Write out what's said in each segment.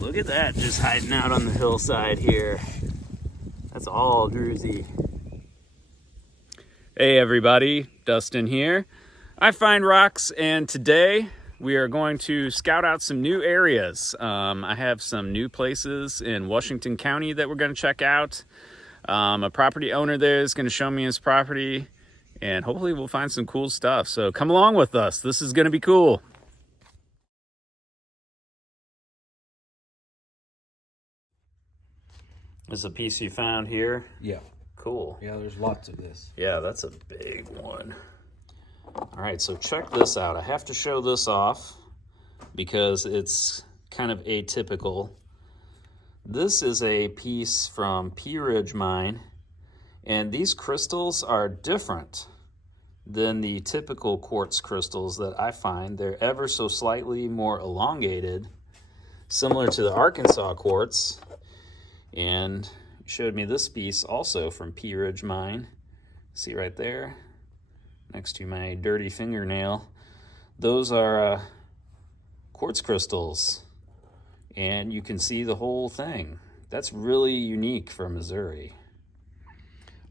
Look at that, just hiding out on the hillside here. That's all druse. Hey everybody, Dustin here. I find rocks, and today we are going to scout out some new areas. I have some new places in Washington County that we're going to check out. A property owner there is going to show me his property, and hopefully we'll find some cool stuff. So come along with us. This is going to be cool. This is a piece you found here? Yeah. Cool. Yeah, there's lots of this. Yeah, that's a big one. All right, so check this out. I have to show this off because it's kind of atypical. This is a piece from Pea Ridge mine, and these crystals are different than the typical quartz crystals that I find. They're ever so slightly more elongated, similar to the Arkansas quartz. And showed me this piece also from Pea Ridge mine. See right there, next to my dirty fingernail. Those are quartz crystals, and you can see the whole thing. That's really unique for Missouri.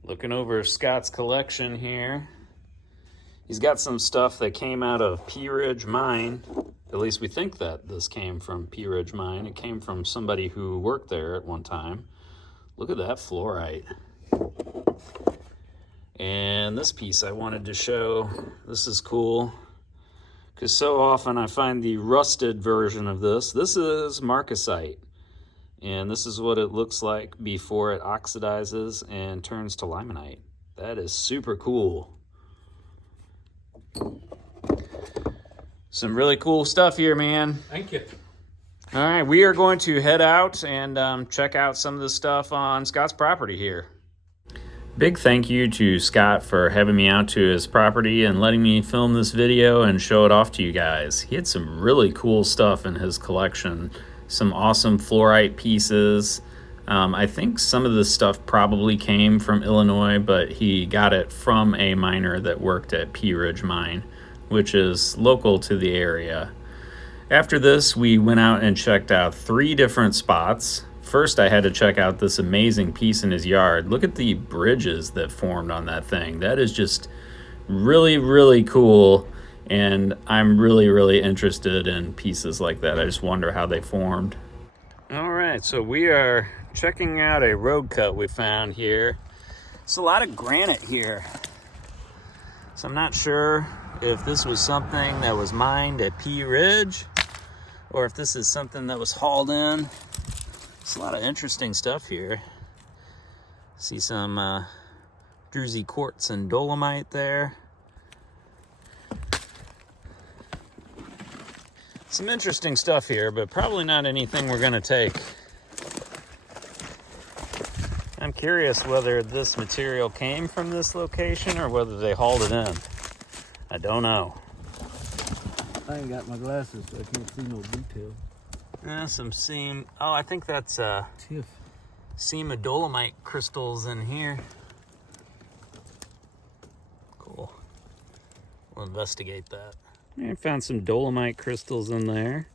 Looking over Scott's collection here, he's got some stuff that came out of Pea Ridge mine. At least we think that this came from Pea Ridge mine. It came from somebody who worked there at one time. Look at that fluorite. And this piece I wanted to show. This is cool, because so often I find the rusted version of this. This is marcasite, and this is what it looks like before it oxidizes and turns to limonite. That is super cool. Some really cool stuff here, man. Thank you. All right, we are going to head out and check out some of the stuff on Scott's property here. Big thank you to Scott for having me out to his property and letting me film this video and show it off to you guys. He had some really cool stuff in his collection. Some awesome fluorite pieces. I think some of this stuff probably came from Illinois, but he got it from a miner that worked at Pea Ridge Mine, which is local to the area. After this, we went out and checked out 3 different spots. First, I had to check out this amazing piece in his yard. Look at the bridges that formed on that thing. That is just really, really cool, and I'm really, really interested in pieces like that. I just wonder how they formed. All right, so we are checking out a road cut we found here. It's a lot of granite here, so I'm not sure if this was something that was mined at Pea Ridge or if this is something that was hauled in. There's a lot of interesting stuff here. See some druse quartz and dolomite there. Some interesting stuff here, but probably not anything we're gonna take. I'm curious whether this material came from this location or whether they hauled it in. I don't know. I ain't got my glasses, so I can't see no detail. Yeah, some seam. Oh, I think that's Tiff. seam of dolomite crystals in here. Cool. We'll investigate that. I found some dolomite crystals in there.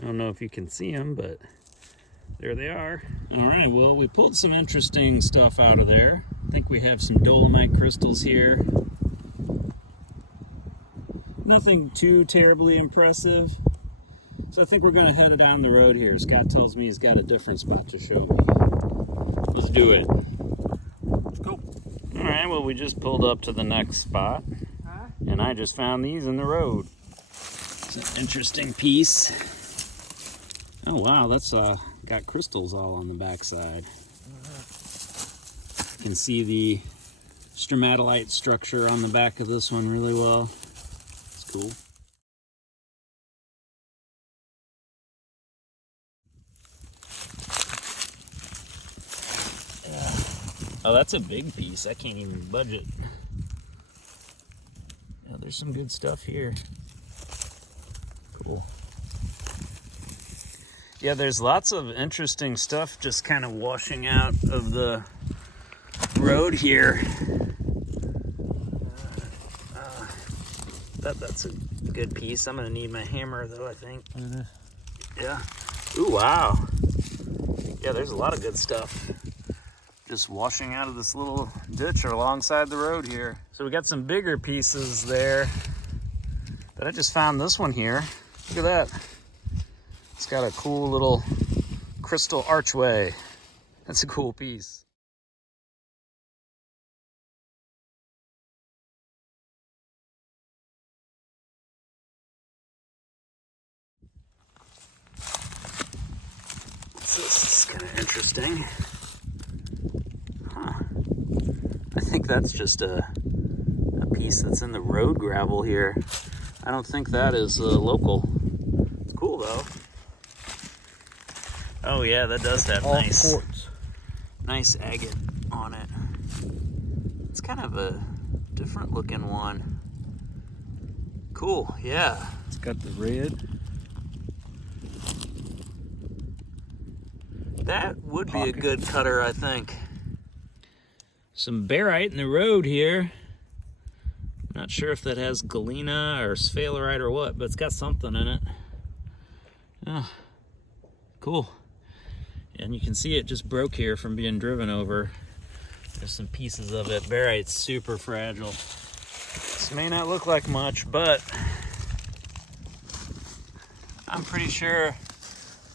I don't know if you can see them, but there they are. All right, well, we pulled some interesting stuff out of there. I think we have some dolomite crystals here. Nothing too terribly impressive. So I think we're gonna head down the road here. Scott tells me he's got a different spot to show me. Let's do it. Let's go. All right, well, we just pulled up to the next spot, and I just found these in the road. It's an interesting piece. Oh wow, that's got crystals all on the backside. You can see the stromatolite structure on the back of this one really well. It's cool. Oh, that's a big piece. I can't even budge it. Yeah, there's some good stuff here. Cool. Yeah, there's lots of interesting stuff just kind of washing out of the road here. That's a good piece. I'm gonna need my hammer though, I think. Yeah. Ooh, wow. Yeah, there's a lot of good stuff just washing out of this little ditch or alongside the road here. So we got some bigger pieces there, but I just found this one here. Look at that. It's got a cool little crystal archway. That's a cool piece. This is kind of interesting. Huh. I think that's just a piece that's in the road gravel here. I don't think that is local. It's cool though. Oh yeah, that does have All nice quartz. Nice agate on it. It's kind of a different looking one. Cool, yeah. It's got the red. That would be a good cutter, I think. Some barite in the road here. Not sure if that has galena or sphalerite or what, but it's got something in it. Oh, cool. And you can see it just broke here from being driven over. There's some pieces of it. Barite's super fragile. This may not look like much, but I'm pretty sure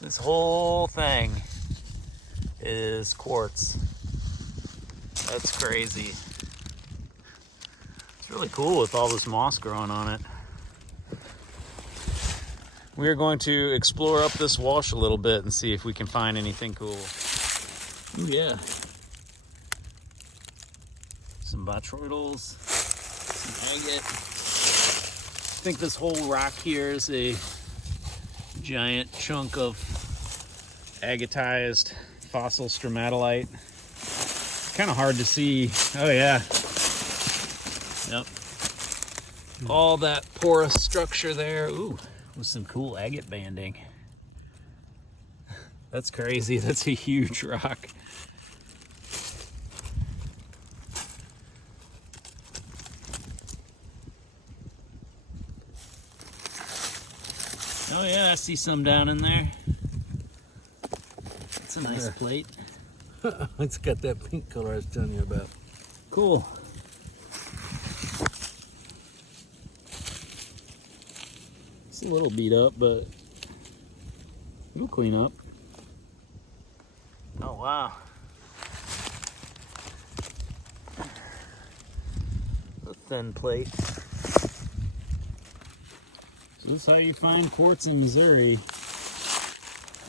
this whole thing is quartz. That's crazy. It's really cool with all this moss growing on it. We are going to explore up this wash a little bit and see if we can find anything cool. Ooh, yeah. Some botryoidals, some agate. I think this whole rock here is a giant chunk of agatized fossil stromatolite. Kind of hard to see. Oh yeah. Yep. All that porous structure there. Ooh, with some cool agate banding. That's crazy. That's a huge rock. Oh yeah, I see some down in there. It's a nice plate. It's got that pink color I was telling you about. Cool. It's a little beat up, but it'll clean up. Oh wow. A thin plate. So this is how you find quartz in Missouri.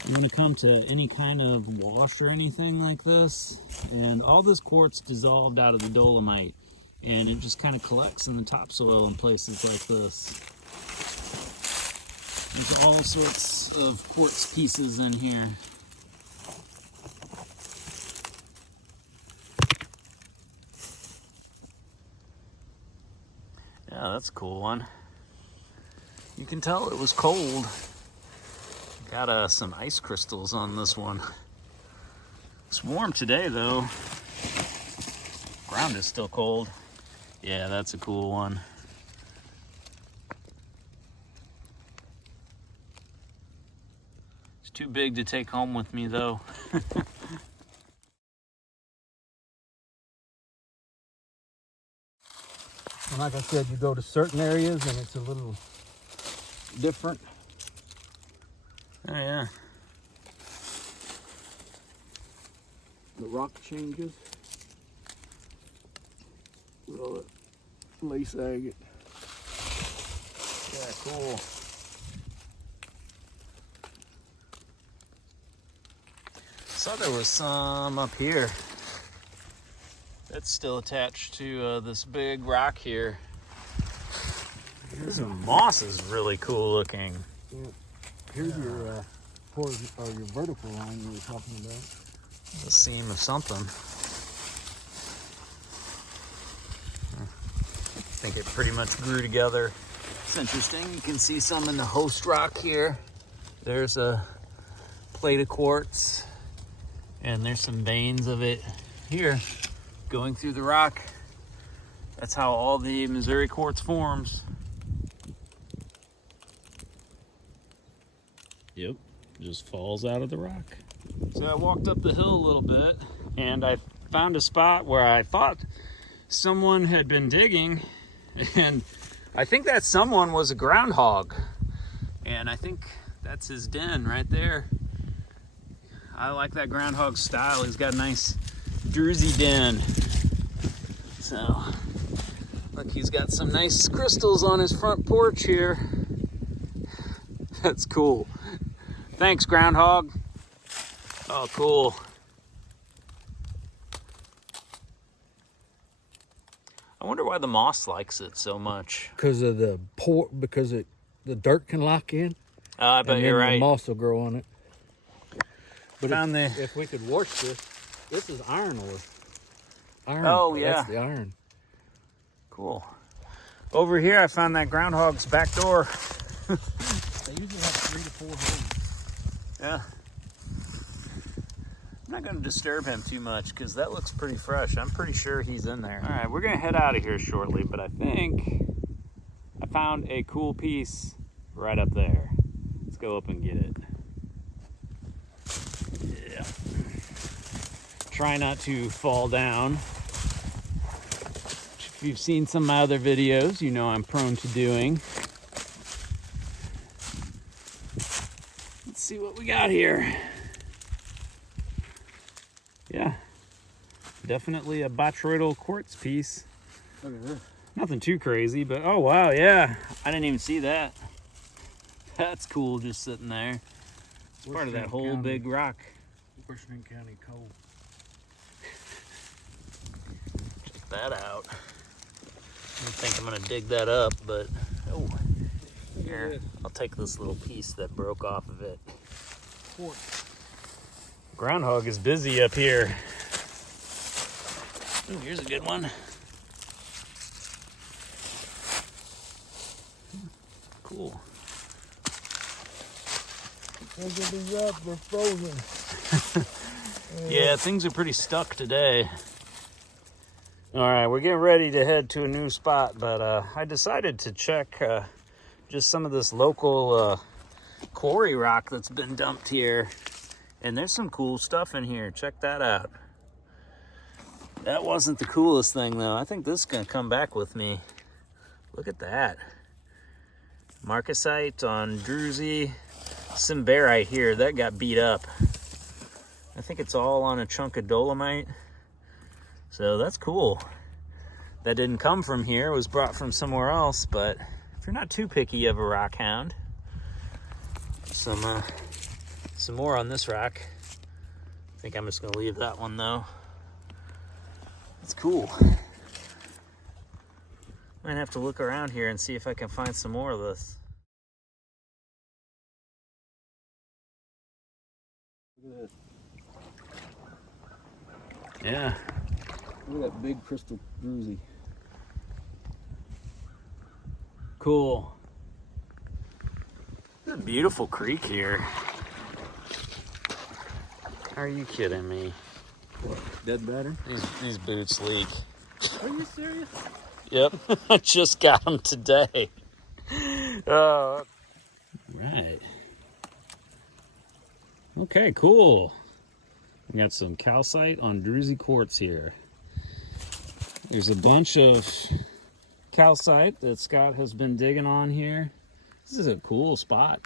You want to come to any kind of wash or anything like this, and all this quartz dissolved out of the dolomite, and it just kind of collects in the topsoil in places like this. There's all sorts of quartz pieces in here. Yeah, that's a cool one. You can tell it was cold. Got some ice crystals on this one. It's warm today though. Ground is still cold. Yeah, that's a cool one. It's too big to take home with me though. And like I said, you go to certain areas and it's a little different. Oh yeah. The rock changes. With all that lace agate. Yeah, cool. Saw there was some up here. That's still attached to this big rock here. This moss is really cool looking. Yeah. Here's your your vertical line you were talking about. The seam of something. I think it pretty much grew together. It's interesting. You can see some in the host rock here. There's a plate of quartz, and there's some veins of it here going through the rock. That's how all the Missouri quartz forms. Yep. just falls out of the rock. So I walked up the hill a little bit and I found a spot where I thought someone had been digging, and I think that someone was a groundhog, and I think that's his den right there. I like that groundhog style. He's got a nice druse den. So look, he's got some nice crystals on his front porch here. That's cool. Thanks, groundhog. Oh, cool. I wonder why the moss likes it so much. Because of the the dirt can lock in. I bet you're right. The moss will grow on it. But Found if we could wash this is iron ore. Iron. Oh, yeah. That's the iron. Cool. Over here, I found that groundhog's back door. They usually have 3 to 4 holes. Yeah. I'm not going to disturb him too much because that looks pretty fresh. I'm pretty sure he's in there. All right, we're going to head out of here shortly, but I think I found a cool piece right up there. Let's go up and get it. Yeah. Try not to fall down. If you've seen some of my other videos, you know I'm prone to doing. Let's see what we got here. Yeah, definitely a botryoidal quartz piece. Look at this. Nothing too crazy, but oh wow, yeah. I didn't even see that. That's cool, just sitting there. It's part of that whole big rock. Washington County coal. Check that out. I think I'm gonna dig that up, but oh, here, I'll take this little piece that broke off of it. Quartz. Groundhog is busy up here. Ooh, here's a good one. Cool. They're frozen. Yeah, things are pretty stuck today. All right, we're getting ready to head to a new spot, but I decided to check just some of this local quarry rock that's been dumped here. And there's some cool stuff in here. Check that out. That wasn't the coolest thing, though. I think this is going to come back with me. Look at that. Marcasite on druse. Cimberite here. That got beat up. I think it's all on a chunk of dolomite. So that's cool. That didn't come from here. It was brought from somewhere else. But if you're not too picky of a rock hound, some more on this rock. I think I'm just gonna leave that one though. It's cool. Might have to look around here and see if I can find some more of this. Look at this. Yeah. Look at that big crystal druse. Cool. There's a beautiful creek here. Are you kidding me? What? Dead better? These boots leak. Are you serious? Yep, I just got them today. Right. Okay, cool. We got some calcite on druse quartz here. There's a bunch of calcite that Scott has been digging on here. This is a cool spot.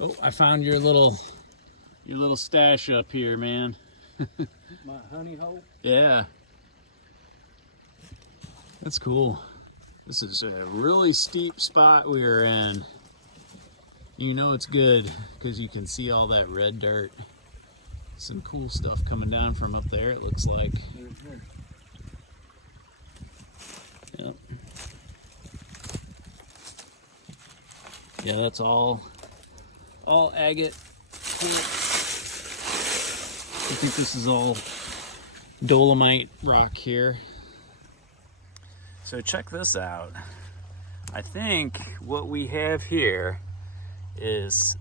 Oh, I found your little stash up here, man. My honey hole? Yeah. That's cool. This is a really steep spot we are in. You know it's good because you can see all that red dirt. Some cool stuff coming down from up there, it looks like. Yep. Yeah, that's all agate. I think this is all dolomite rock here. So check this out. I think what we have here is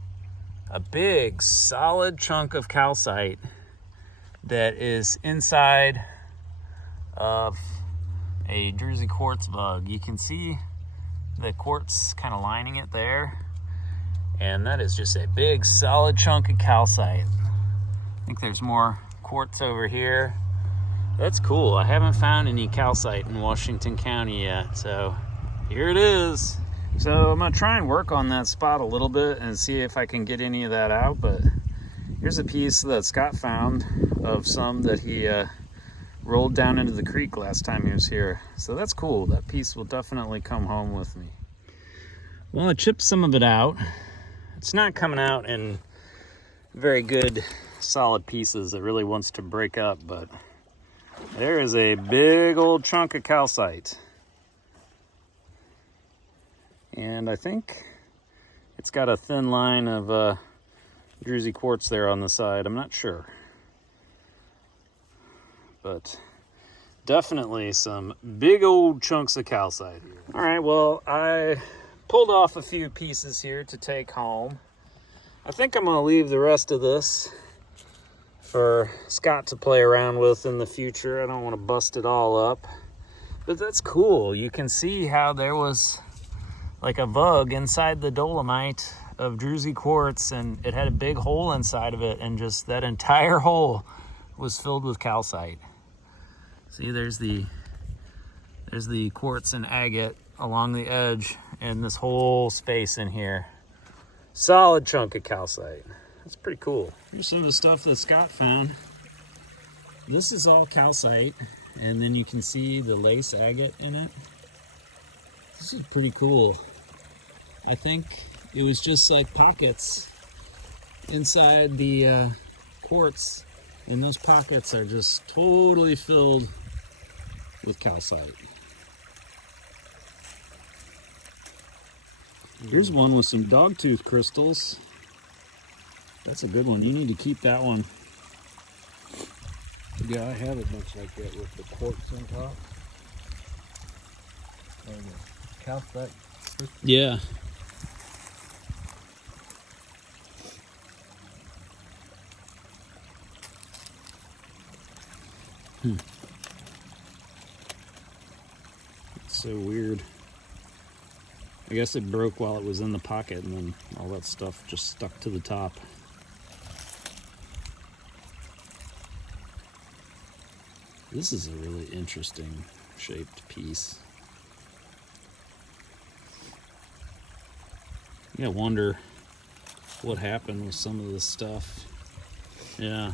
a big solid chunk of calcite that is inside of a druse quartz bug. You can see the quartz kind of lining it there, And that is just a big solid chunk of calcite. I think there's more quartz over here. That's cool. I haven't found any calcite in Washington County yet, so here it is. So I'm gonna try and work on that spot a little bit and see if I can get any of that out, but here's a piece that Scott found of some that he rolled down into the creek last time he was here. So that's cool. That piece will definitely come home with me. Well, I chipped some of it out. It's not coming out in very good solid pieces. It really wants to break up, but there is a big old chunk of calcite. And I think it's got a thin line of druse quartz there on the side. I'm not sure. But definitely some big old chunks of calcite here. All right, well, I pulled off a few pieces here to take home. I think I'm gonna leave the rest of this for Scott to play around with in the future. I don't want to bust it all up, but that's cool. You can see how there was like a vug inside the dolomite of druse quartz, and it had a big hole inside of it, and just that entire hole was filled with calcite. See, there's the quartz and agate along the edge, and this whole space in here. Solid chunk of calcite. That's pretty cool. Here's some of the stuff that Scott found. This is all calcite, and then you can see the lace agate in it. This is pretty cool. I think it was just like pockets inside the quartz, and those pockets are just totally filled with calcite. Here's one with some dogtooth crystals. That's a good one. You need to keep that one. Yeah, I have a bunch like that with the quartz on top. Or the calcite. Yeah. It's so weird. I guess it broke while it was in the pocket, and then all that stuff just stuck to the top. This is a really interesting shaped piece. You gotta wonder what happened with some of this stuff. Yeah.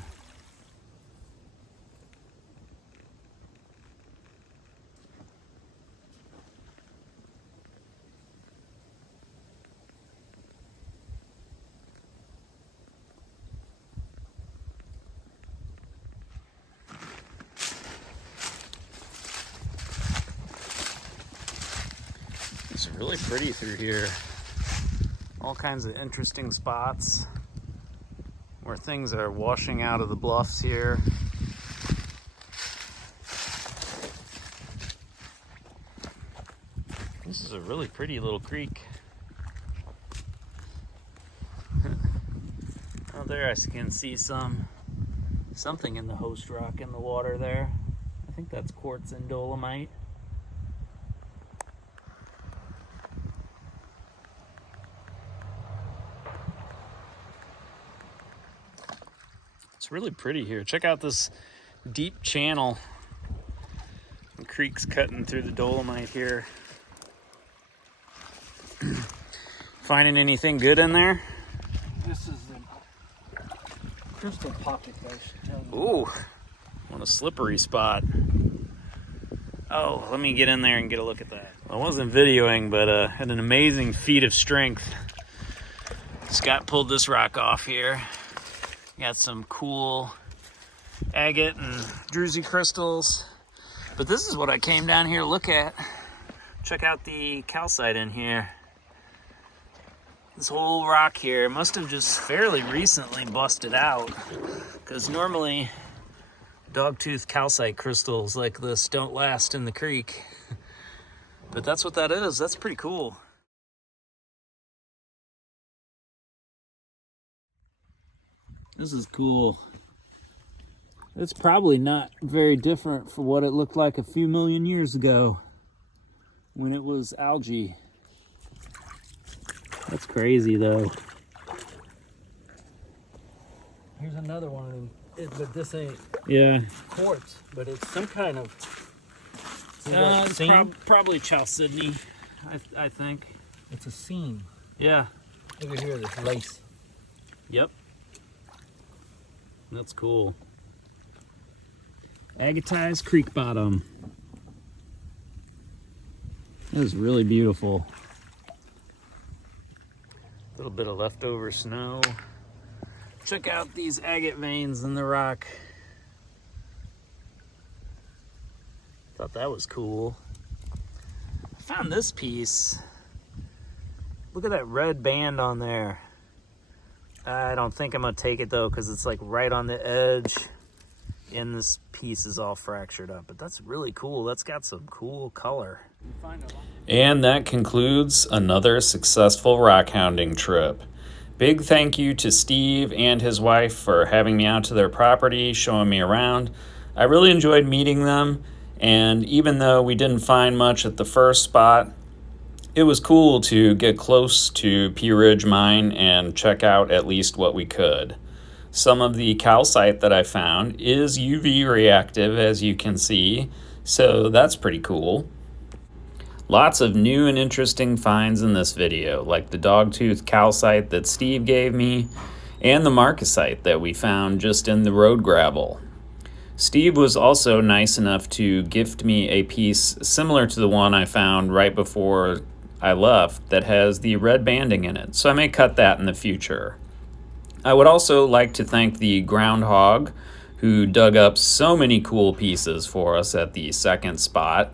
It's really pretty through here. All kinds of interesting spots where things are washing out of the bluffs here. This is a really pretty little creek. Out there I can see something in the host rock in the water there. I think that's quartz and dolomite. It's really pretty here. Check out this deep channel. The creek's cutting through the dolomite here. Finding anything good in there? This is the crystal pocket, I should tell you. Ooh, what a slippery spot. Oh, let me get in there and get a look at that. I wasn't videoing, but had an amazing feat of strength. Scott pulled this rock off here. Got some cool agate and druse crystals. But this is what I came down here to look at. Check out the calcite in here. This whole rock here must have just fairly recently busted out, because normally dogtooth calcite crystals like this don't last in the creek. But that's what that is. That's pretty cool. This is cool. It's probably not very different from what it looked like a few million years ago when it was algae. That's crazy though. here's another one of them. But this ain't Yeah. quartz, but it's some kind of. It's probably chalcedony, I think. It's a seam. Yeah. Look at here, this lace. Yep. That's cool. Agatized creek bottom. That is really beautiful. A little bit of leftover snow. Check out these agate veins in the rock. Thought that was cool. I found this piece. Look at that red band on there. I don't think I'm gonna take it though, because it's like right on the edge and this piece is all fractured up. But that's really cool. That's got some cool color. And that concludes another successful rock hounding trip. Big thank you to Steve and his wife for having me out to their property, showing me around. I really enjoyed meeting them, and even though we didn't find much at the first spot, it was cool to get close to Pea Ridge mine and check out at least what we could. Some of the calcite that I found is UV reactive, as you can see, so that's pretty cool. Lots of new and interesting finds in this video, like the dogtooth calcite that Steve gave me, and the marcasite that we found just in the road gravel. Steve was also nice enough to gift me a piece similar to the one I found right before I left that has the red banding in it, so I may cut that in the future. I would also like to thank the groundhog who dug up so many cool pieces for us at the second spot.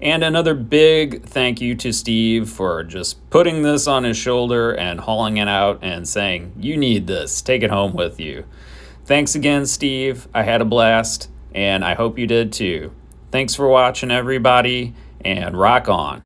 And another big thank you to Steve for just putting this on his shoulder and hauling it out and saying, "You need this, take it home with you." Thanks again, Steve. I had a blast, and I hope you did too. Thanks for watching, everybody, and rock on.